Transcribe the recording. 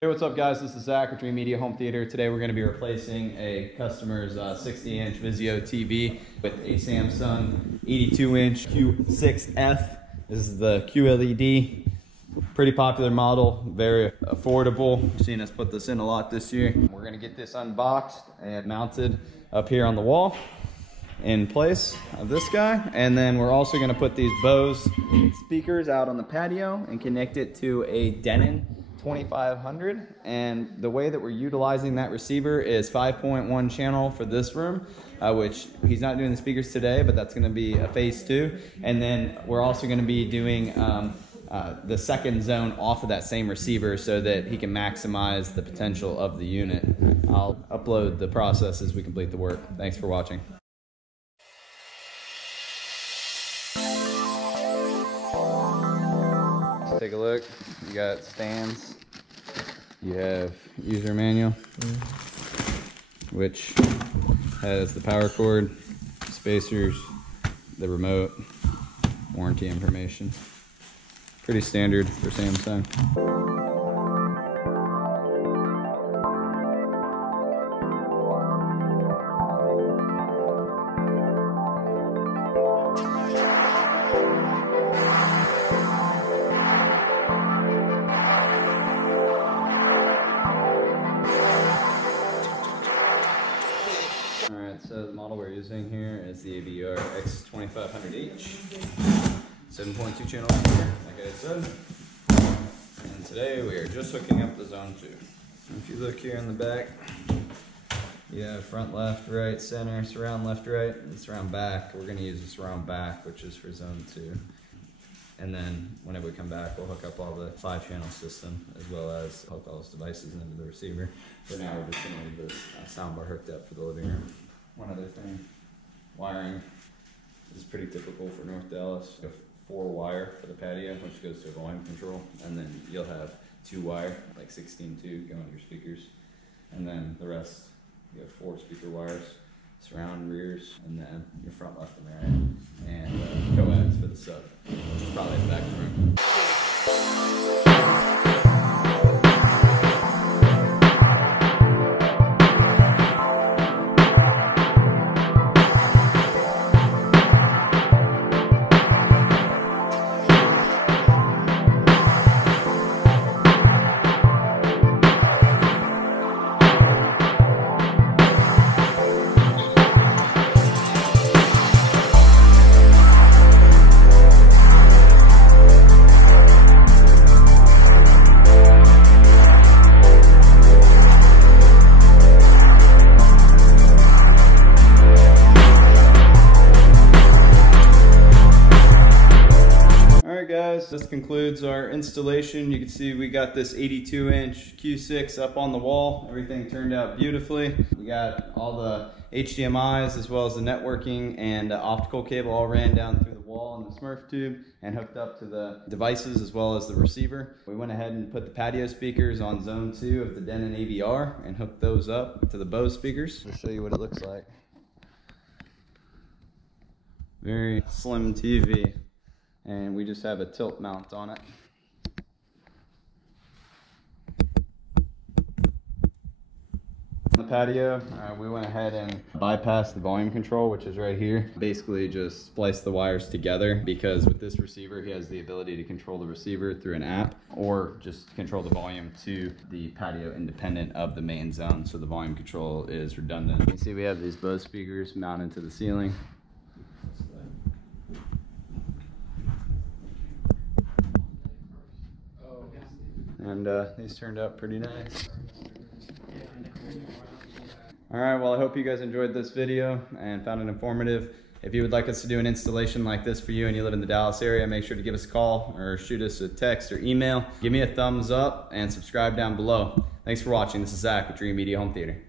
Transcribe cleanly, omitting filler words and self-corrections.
Hey, what's up guys? This is Zach with Dreamedia Home Theater. Today we're going to be replacing a customer's 60-inch Vizio TV with a Samsung 82-inch Q6F. This is the QLED. Pretty popular model, very affordable. You've seen us put this in a lot this year. We're going to get this unboxed and mounted up here on the wall in place of this guy. And then we're also going to put these Bose speakers out on the patio and connect it to a Denon 2500, and the way that we're utilizing that receiver is 5.1 channel for this room, which he's not doing the speakers today, but that's going to be a phase 2. And then we're also going to be doing the second zone off of that same receiver so that he can maximize the potential of the unit. I'll upload the process as we complete the work. Thanks for watching. Take a look. You got stands. You have user manual, which has the power cord, spacers, the remote, warranty information. Pretty standard for Samsung. So the model we're using here is the AVR-X2500H, 7.2 channel speaker, like I said. And today we are just hooking up the zone 2. If you look here in the back, you have front, left, right, center, surround left, right, and surround back. We're going to use the surround back, which is for zone 2. And then whenever we come back, we'll hook up all the 5-channel system as well as hook all those devices into the receiver. For now, we're just going to leave this soundbar hooked up for the living room. One other thing, wiring is pretty typical for North Dallas. You have 4-wire for the patio, which goes to a volume control, and then you'll have 2-wire, like 16-2, going to your speakers, and then the rest you have 4 speaker wires, surround, rears, and then your front, left, and right, and coax for the sub, which is probably in the back of the room. This concludes our installation. You can see we got this 82-inch Q6 up on the wall. Everything turned out beautifully. We got all the HDMIs as well as the networking and optical cable all ran down through the wall in the Smurf tube and hooked up to the devices as well as the receiver. We went ahead and put the patio speakers on zone 2 of the Denon AVR and hooked those up to the Bose speakers. I'll show you what it looks like. Very slim TV. And we just have a tilt mount on it. On the patio, we went ahead and bypassed the volume control, which is right here. Basically just spliced the wires together, because with this receiver, he has the ability to control the receiver through an app or just control the volume to the patio independent of the main zone. So the volume control is redundant. You can see we have these Bose speakers mounted to the ceiling. And these turned out pretty nice. Alright, well I hope you guys enjoyed this video and found it informative. If you would like us to do an installation like this for you and you live in the Dallas area, make sure to give us a call or shoot us a text or email. Give me a thumbs up and subscribe down below. Thanks for watching. This is Zach with Dreamedia Home Theater.